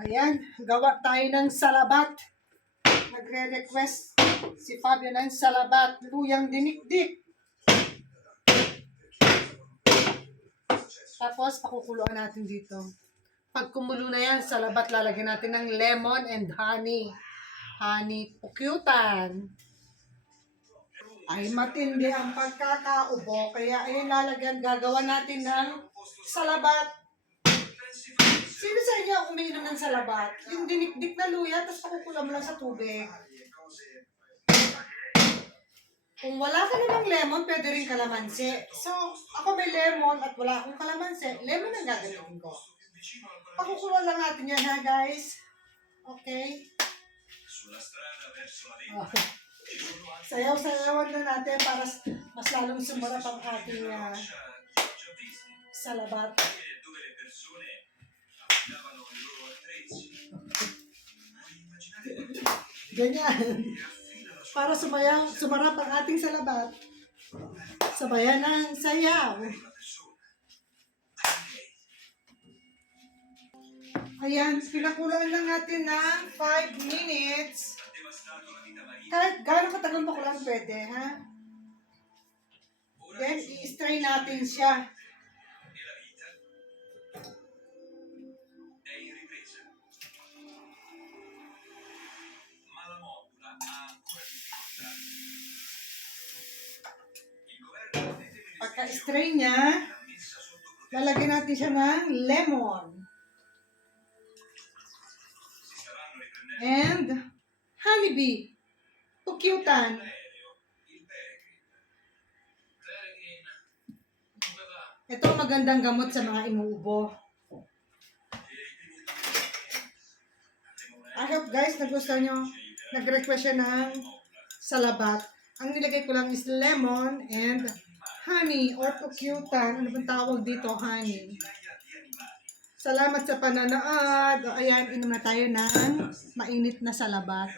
Ayan, gawa tayo ng salabat. Nagre-request si Fabio ng salabat, luyang dinikdik. Tapos, pakukuluan natin dito. Pag kumulo na yan, salabat, lalagyan natin ng lemon and honey. Honey pukyutan. Ay, matindi ang pagkakaubo. Kaya, ayun, gagawa natin ng salabat. Sino sa inyo ang umiinom ng salabat? Yung dinikdik na luya, tapos pakukulam lang sa tubig. Kung wala ka namang lemon, pwede rin kalamansi. So, ako may lemon at wala akong kalamansi, lemon ang gagamitin ko. Pakukulan lang natin yan, ha, guys? Okay? Okay. Sayaw-sayawan na natin para mas lalong sumarap ang ating salabat. Ganyan. Para sumarap ang ating salabat. Sabayan ng sayaw. Ayan, pinakulaan lang natin ng 5 minutes. Kahit gano'ng katagal pa kulang pwede, ha? Then, i-strain natin siya. Pagka-strain niya, lalagyan natin siya ng lemon. And honeybee. Pukyutan. Ito ang magandang gamot sa mga inuubo. I hope guys, nagustuhan nyo. Nag-request siya ng salabat. Ang nilagay ko lang is lemon and honey or pukyutan. Ano bang tawag dito? Honey. Salamat sa panonood. Ayan, inom na tayo ng mainit na salabat.